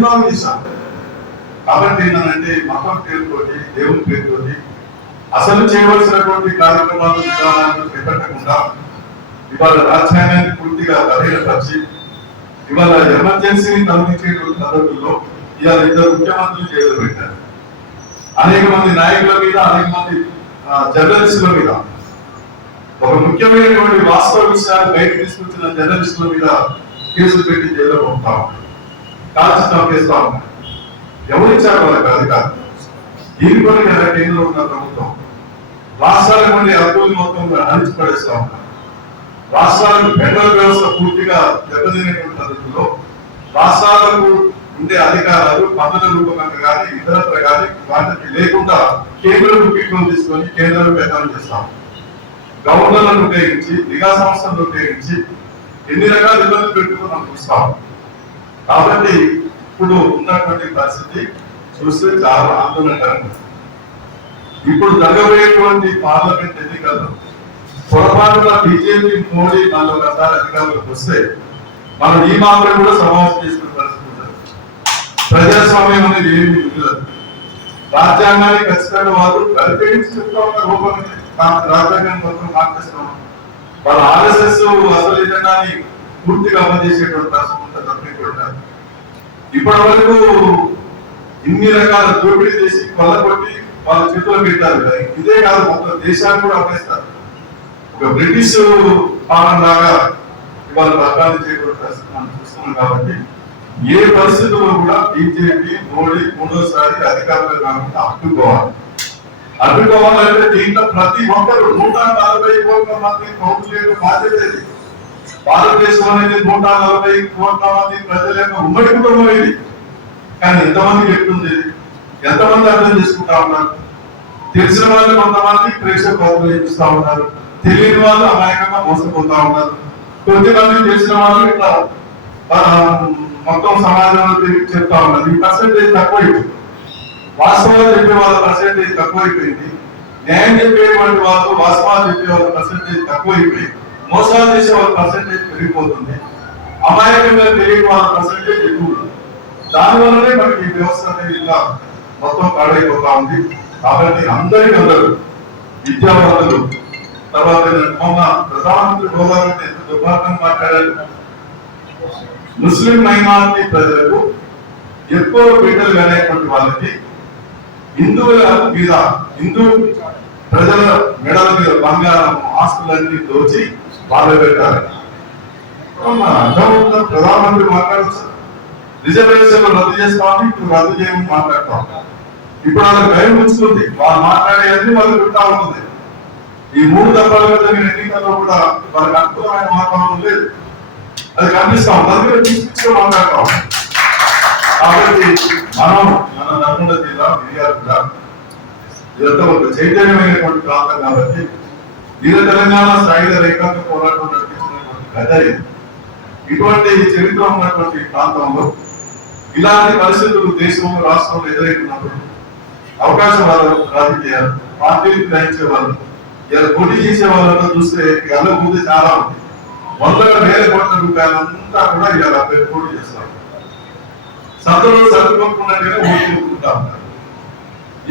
ఆవిర్భావం చేశాం. కాబట్టి ఏంటంటే మతం పేరుతోటి దేవుని పేరుతోటి అసలు చేయవలసినటువంటి కార్యక్రమాలు విధానాలను చేపట్టకుండా ఇవాళ రాజ్యాంగాన్ని పూర్తిగా బలహీనపరిచి ఇవాళ ఎమర్జెన్సీని తలపించేటువంటి పద్ధతుల్లో ఇవాళ ఇద్దరు ముఖ్యమంత్రులు జైలు పెట్టారు. అనేక మంది నాయకుల మీద, అనేక మంది జర్నలిస్టుల మీద, ఒక ముఖ్యమైనటువంటి వాస్తవ విషయాలు బయట తీసుకొచ్చిన జర్నలిస్టుల మీద కేసులు పెట్టి జైల్లో పంపుతా ఉన్నారు, కాల్చి చంపేస్తా ఉన్నారు. ఎవరిచ్చారు వాళ్ళకి అధికారం? దీని పని కదా కేంద్రంలో ఉన్న ప్రభుత్వం. రాష్ట్రాల నుండి హక్కులు మొత్తం అణిచిపడేస్తా ఉన్నారు. రాష్ట్రాలకు ఫెడరల్ వ్యవస్థ పూర్తిగా దెబ్బతినేటువంటి పద్ధతిలో రాష్ట్రాలకు ఉండే అధికారాలు పన్నుల రూపకంగా కానీ ఇతరత్ర కానీ వాటికి లేకుండా కేంద్రం రూపీకరణ తీసుకొని కేంద్రం పెద్దలు చేస్తాం. గవర్నర్లను ఉపయోగించి, నిఘా సంస్థలను ఉపయోగించి ఎన్ని రకాల ఇబ్బందులు పెట్టుకుని మనం చూస్తాం. కాబట్టి ఇప్పుడు ఉన్నటువంటి పరిస్థితి చూస్తే చాలా ఆందోళనకరంగా. ఇప్పుడు జరగబోయేటువంటి పార్లమెంట్ ఎన్నికల్లో పొరపాటుగా బీజేపీ, మోడీ వాళ్ళు ఒకసారి అధికారంలోకి వస్తే మనం ఈ మాత్రం కూడా సమావేశం చేసుకునే పరిస్థితి ఉంటుంది. ప్రజాస్వామ్యం అనేది ఏమి ఉండదు. రాజ్యాంగాన్ని ఖచ్చితంగా వాళ్ళు కలిపేసి చెప్తా ఉన్నారు. రాజ్యాంగాన్ని మొత్తం మార్చేస్తాం. వాళ్ళ ఆర్ఎస్ఎస్ అసలు ఎజెండాని పూర్తిగా అమలు చేసేటువంటి పరిస్థితి ఉంటుంది. తప్పిపోతారు. ఇప్పటి వరకు ఇన్ని రకాల దోపిడీ చేసి కొల్లగొట్టి వాళ్ళ చేతుల్లో పెట్టారు. ఇదే కాదు, మొత్తం దేశాన్ని కూడా అమ్మేస్తారు. ఒక బ్రిటిష్ పాలన లాగా ఇవాళ పరిపాలన చేయకూడదు పరిస్థితి మనం చూస్తున్నాం. కాబట్టి ఏ పరిస్థితుల్లో కూడా బీజేపీ, మోడీ మూడోసారి అధికారంలో కాకుండా అడ్డుకోవాలంటే దీంట్లో ప్రతి ఒక్కరు 140 కోట్ల మంది పౌరుల బాధ్యత. భారతదేశం అనేది 140 కోట్ల మంది ప్రజల యొక్క ఉమ్మడి కుటుంబం ఇది. కానీ ఎంతమంది చెప్తుంది, ఎంతమంది అర్థం చేసుకుంటా ఉన్నారు? తెలిసిన వాళ్ళు కొంతమంది ప్రేక్షక పాత్రలు చూపిస్తా ఉన్నారు, తెలియని వాళ్ళు అమాయకంగా మోసపోతా ఉన్నారు. కొద్దిమంది తెలిసిన వాళ్ళు ఇట్లా మొత్తం సమాజంలో చెప్తా ఉన్నారు. ఈ పర్సెంటేజ్ తక్కువైపోయింది. వాస్తవాలు చెప్పే వాళ్ళ పర్సెంటేజ్ తక్కువైపోయింది. న్యాయం చెప్పేటువంటి వాళ్ళు, వాస్తవాలు చెప్పే వాళ్ళ పర్సెంటేజ్ తక్కువైపోయింది. మోసాలు చేసే వాళ్ళ పర్సెంటేజ్ పెరిగిపోతుంది. అమాయకంగా తెలియని వాళ్ళ పర్సెంటేజ్ ఎక్కువ. దానివల్లనే మనకి ఈ వ్యవస్థ అనేది ఇలా మొత్తం పాడైపోతా ఉంది. కాబట్టి అందరూ విద్యావంతులు, తర్వాత మొన్న ప్రధానమంత్రి హోదా ఎంత దుర్మార్గం మాట్లాడారు. ముస్లిం మైనారిటీ ప్రజలకు ఎక్కువ బిడ్డలు అనేటువంటి వాళ్ళకి హిందువుల మీద, హిందూ ప్రజల మెడల మీద బంగారం ఆస్తులన్నీ దోచి వాళ్ళు పెట్టారు. ప్రధానమంత్రి మాట్లాడచ్చు, రిజర్వేషన్ రద్దు చేస్తామని ఇప్పుడు రద్దు చేయమని మాట్లాడతాం. ఇప్పుడు వాళ్ళకి భయం ఉంచుతుంది. వాళ్ళు మాట్లాడేది వాళ్ళు వింటా ఉంటుంది. ఈ 3 దఫాలుగా జరిగిన ఎన్నికల్లో కూడా వాళ్ళకి అద్భుతమైన వాతావరణం లేదు. అది కనిపిస్తాం, దాని తీసుకు మాట్లాడతాం. కాబట్టి మనం మన నల్గొండ జిల్లా మిర్యాలగూడ ఇదంతా ఒక చైతన్యమైనటువంటి ప్రాంతం. కాబట్టి ఇది తెలంగాణ సాయుధ రైతాంగ పోరాటం నడిపించినటువంటి కథ. ఇటువంటి చరిత్ర ఉన్నటువంటి ప్రాంతంలో ఇలాంటి పరిస్థితులు దేశంలో, రాష్ట్రంలో ఎదురైతున్నప్పుడు అవకాశం రాజకీయాలు పార్టీలు గ్రహించే వాళ్ళు, ఇలా పోటీ చేసే వాళ్ళతో చూస్తే ఎలా ముందు చాలా ఉంది. 100,000 కోట్ల రూపాయలంతా కూడా ఇలా పోటీ చేస్తారు. సంతలో సర్దుకోకున్నట్టుగా ఓటుకుంటా ఉంటారు.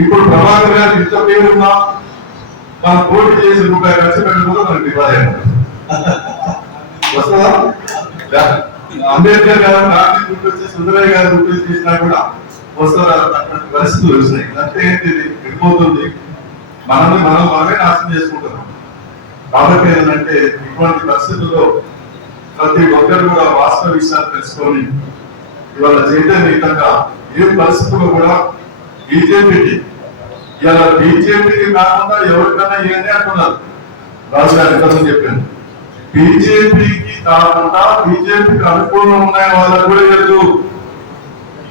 ఇప్పుడు ప్రభాకర్ గారు ఇంత పేరున్నా మనం పోటీ చేసి రూపాయలు ఖర్చు పెట్టకపోతే మనకి వివాదం వస్తుందా? అంబేద్కర్ గారు గాంధీ గుర్తొచ్చి, సుందరయ్య గారు గుర్తు చేసినా కూడా వస్తుందా? అటువంటి పరిస్థితులు వచ్చినాయి. అంటే ఏంటి, విడిపోతుంది. మనమే నాశనం చేసుకుంటున్నాం. కాబట్టి ఏంటంటే ఇటువంటి పరిస్థితుల్లో ప్రతి ఒక్కరు కూడా వాస్తవ విషయాలు తెలుసుకొని ఇవాళ చైతన్యంగా ఏ పరిస్థితుల్లో కూడా బీజేపీకి, ఇలా బీజేపీకి కాకుండా ఎవరికైనా ఏంటి అంటున్నారు. రాజు గారు ఎంతమంది చెప్పాను, బీజేపీకి కాకుండా బీజేపీకి అనుకూలంగా ఉన్న వాళ్ళకు కూడా లేదు.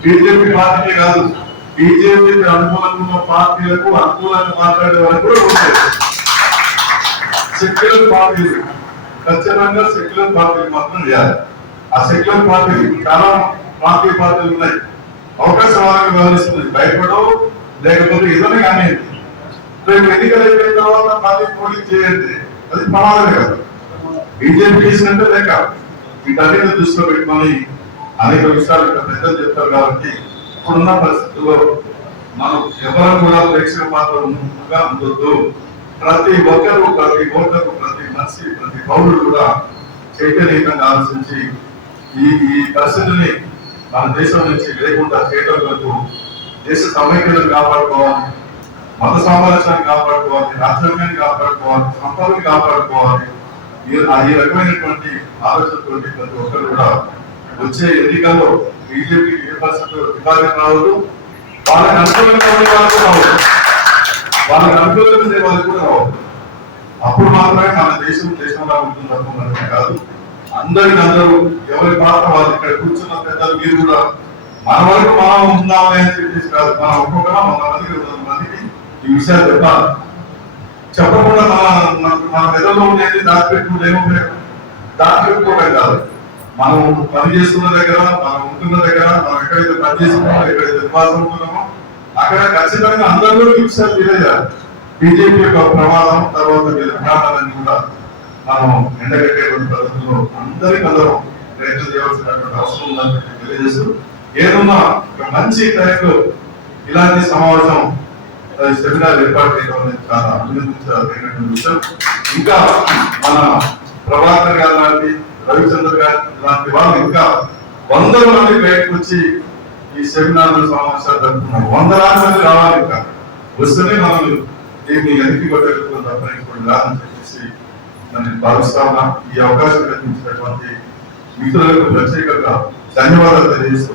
బీజేపీ పార్టీకి కాదు, బీజేపీకి అనుకూలంగా ఉన్న పార్టీలకు అనుకూలంగా మాట్లాడే వాళ్ళకు కూడా ఉంటాయి. సెక్యులర్ పార్టీలు ఖచ్చితంగా సెక్యులర్ పార్టీలు మాత్రం చేయాలి. ఆ సెక్యులర్ పార్టీలు చాలా ప్రాంతీయ పార్టీలు ఉన్నాయి. అవకాశం వాళ్ళకి వ్యవహరిస్తుంది. భయపడో లేకపోతే ఏదైనా కానీ రేపు ఎన్నికలు అయిపోయిన తర్వాత మళ్ళీ పోటీ చేయండి, అది ప్రమాదమే కదా. బీజేపీ చేసినట్టే లేక వీటన్నిటిని దృష్టిలో పెట్టుకొని అనేక విషయాలు ఇక్కడ పెద్దలు చెప్తారు కాబట్టి ఇప్పుడున్న పరిస్థితుల్లో మనం ఎవరు కూడా ప్రేక్షక పాత్రగా ఉండొద్దు. ప్రతి ఒక్కరు, ప్రతి ఓటరు, ప్రతి మనిషి, ప్రతి పౌరుడు కూడా చైతన్యంగా ఆలోచించి ఈ పరిస్థితిని మన దేశం నుంచి లేకుండా చేయడం వరకు దేశ సమైక్యతను కాపాడుకోవాలి, మత సామరస్యాన్ని కాపాడుకోవాలి, రాజ్యాంగాన్ని కాపాడుకోవాలి, సంపదను కాపాడుకోవాలి. ఈ రకమైనటువంటి ఆలోచనతో ప్రతి ఒక్కరు కూడా వచ్చే ఎన్నికల్లో బీజేపీకి ఏ పరిస్థితుల్లో డిపాజిట్ రావద్దు, వాళ్ళకి అనుకూలంగా ఉండే వాళ్ళు రావద్దు, వాళ్ళకి అనుకూలంగా ఉండే వాళ్ళు కూడా రావద్దు. అప్పుడు మాత్రమే మన దేశంలో ఉంటుంది తప్ప మనమే కాదు. అందరికి అందరూ ఎవరి పాత్ర వాళ్ళు ఇక్కడ కూర్చున్న పెద్దలు మీరు కూడా మన వరకు మనం ఉందామని అని చెప్పేసి కాదు, మనం ఒక్కొక్కరా 100 మందికి 200 మందికి ఈ విషయాలు చెప్పాలి. చెప్పకుండా మన మెదడులో ఉండేది దాచిపెట్టుకోవడం కాదు. మనం పని చేస్తున్న దగ్గర, మనం ఉంటున్న దగ్గర, మనం ఎక్కడైతే పని చేసుకున్నామో, ఎక్కడైతే నివాసం ఉంటున్నామో అక్కడ ఖచ్చితంగా అందరూ ఈ విషయాలు తెలియజేయాలి. బీజేపీ యొక్క ప్రమాదం తర్వాత విధానాలన్నీ కూడా మనం ఎండగట్టేటువంటి పద్ధతుల్లో అందరూ ప్రయత్నం చేయవలసినటువంటి అవసరం ఉందని తెలియజేస్తూ, ఏదన్నా ఒక మంచి టైంలో ఇలాంటి సమావేశం సెమినార్ ఏర్పాటు చేయడం అనేది చాలా అభినందించదగినటువంటి విషయం. ఇంకా మన ప్రభాకర్ గారు లాంటి, రవిచంద్ర గారు లాంటి వాళ్ళు ఇంకా 100 మంది బయటకు వచ్చి ఈ సెమినార్లు సమావేశాలు జరుపుతున్నారు. 100 మంది రావాలి. ఇంకా వస్తేనే మనం దీన్ని ఎన్నిక కొట్టగలుగుతాం తప్పని రాదని చెప్పేసి నేను భావిస్తా ఉన్నా. ఈ అవకాశం కల్పించినటువంటి మిత్రులకు ప్రత్యేకంగా ధన్యవాదాలు తెలియజేస్తూ